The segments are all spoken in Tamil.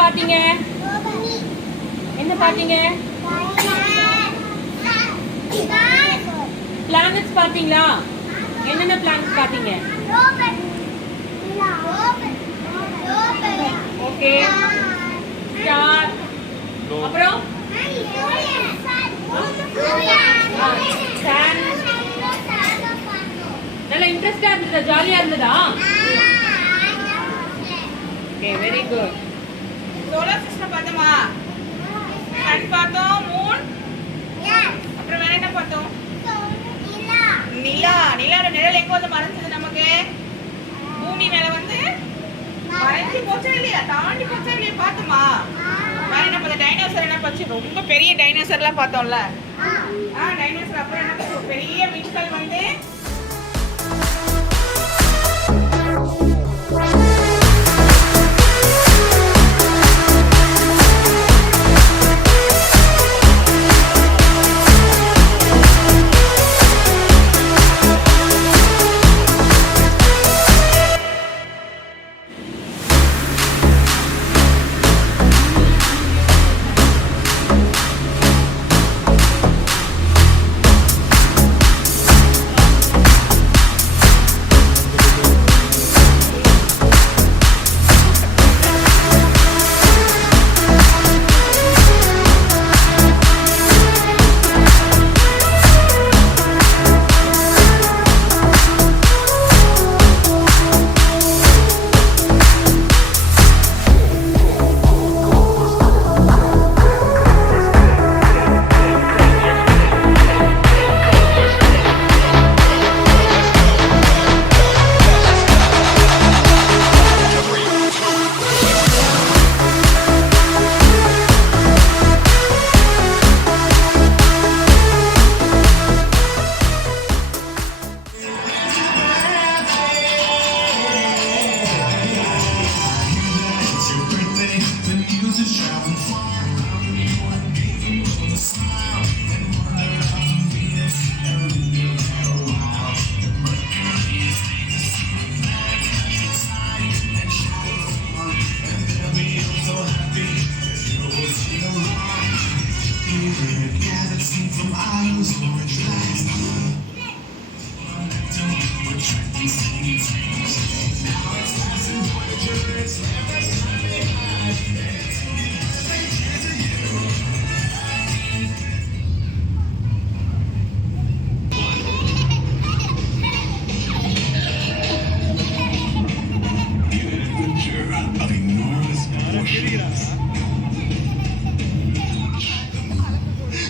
பாத்தீங்க? என்ன பாத்தீங்க? பிளானட்ஸ் பாத்தீங்களா? என்னென்ன பிளானட்ஸ் பாத்தீங்க? ஓகே, ஸ்டார், அப்புறம் நல்லா இன்ட்ரெஸ்டா இருந்ததா? ஜாலியா இருந்ததா? Very good. சோலார் சிஸ்டம் பார்த்தோமா? சன் பார்த்தோம், மூன், அப்புறம் வேற என்ன பார்த்தோம்? நிலா. நிலாவோட நிழல் எங்க வந்து மறைஞ்சது நமக்கு? பூமி மேல வந்து மறைஞ்சு போச்சா இல்லையா? தாண்டி போச்சா இல்லையா? பார்த்தோமா? வேற என்ன பார்த்தோம்? டைனோசர் என்ன பார்த்து? ரொம்ப பெரிய டைனோசர்லாம் பார்த்தோம்ல. டைனோசர். அப்புறம் என்ன பார்த்தோம்? பெரிய விண்கல் வந்து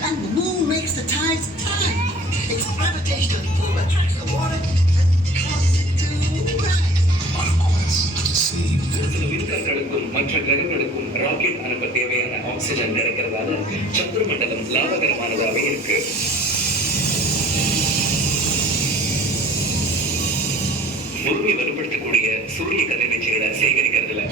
And the moon makes the tides turn. Its gravitational pull attracts the water and causes it to rise. On a quest to save the சில விண்கற்களுக்கும் மற்ற கிரகங்களுக்கும் ராக்கெட் அனுப்ப தேவையான ஆக்சிஜன் கிடைக்கிறதால சந்திர மண்டலம் லாபகரமானதாகவே இருக்கு. பூமியை வலுப்படுத்தக்கூடிய சூரிய கதிர்வீச்சுகளை சேகரிக்கிறதுல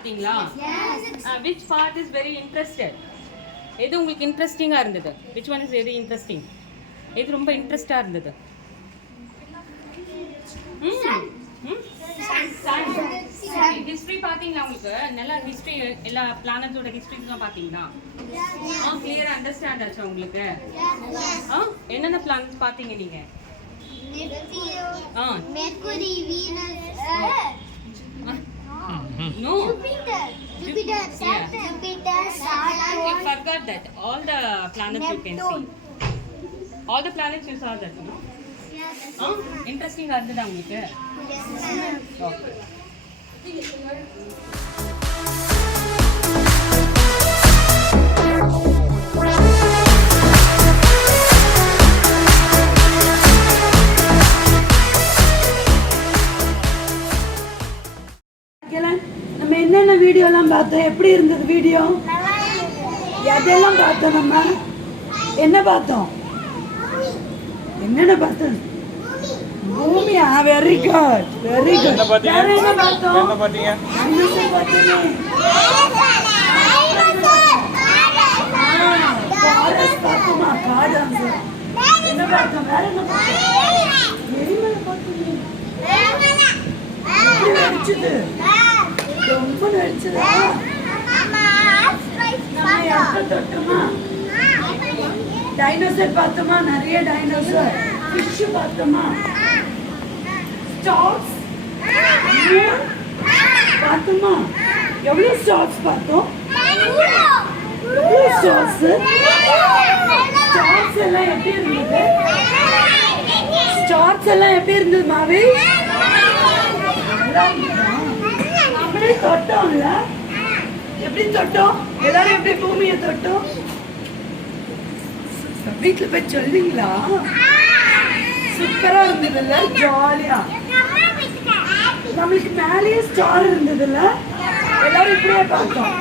பார்த்தீங்களா? Which part is very interested? எது உங்களுக்கு இன்ட்ரெஸ்டிங்காக இருந்தது? Which one is very interesting? எது ரொம்ப இன்ட்ரெஸ்டாக இருந்தது? ஹிஸ்ட்ரி பார்த்தீங்களா? உங்களுக்கு நல்லா ஹிஸ்ட்ரி எல்லா பிளானட்டோட ஹிஸ்ட்ரிலாம் பார்த்தீங்களா? கிளியராக அண்டர்ஸ்டாண்ட் ஆச்சா உங்களுக்கு? என்னென்ன பிளானட்ஸ் பார்த்தீங்க நீங்கள்? Mercury, Venus, No. Jupiter, Saturn, Jupiter, Saturn, You forgot that. All the planets you can see. All the planets you saw that, no? Interesting இருந்ததா உங்களுக்கு? Okay. நம்ம என்னென்ன வீடியோலாம் பார்த்தோம்? எப்படி இருந்தது வீடியோ? எதெல்லாம் பார்த்தோம்? நம்ம என்ன பார்த்தோம்? என்னென்ன பார்த்தோம்? பூமியா? Very good, very good. வேற என்ன பார்த்தோம்? டைனோசர் பார்த்தோமே. ஃபாரஸ்ட் பார்த்தோமா? காடாங்க. என்ன பார்த்தோம்? வேற என்ன பார்த்தோம்? எரிமலை பார்த்தோமே. எப்படி நடிச்சது? ரொம்ப நடிச்சதா? நம்ம எப்ப தொட்டோமா? டைனோசர் பார்த்தோமா? நிறைய டைனோசர். ஃபிஷ் பார்த்தோமா? ஸ்டார்ஸ் பார்த்தோமா? எவ்வளவு ஸ்டார்ஸ் பார்த்தோம்? எவ்வளவு ஸ்டார்ஸ்? ஸ்டார்ஸ் எல்லாம் எப்படி இருந்தது? ஸ்டார்ஸ் எல்லாம் எப்படி இருந்தது மாவி? அப்படியே தொட்டோம்ல. எப்படி தொட்டோம்? எல்லாரும் எப்படி பூமியை தொட்டோம்? வீட்டுல போய் சொல்லுங்களா? சூப்பரா இருந்ததுல்ல? ஜாலியா. நம்மளுக்கு மேலேயே ஸ்டார் இருந்ததுல்ல? எல்லாரும் இப்படியே பார்த்தோம்.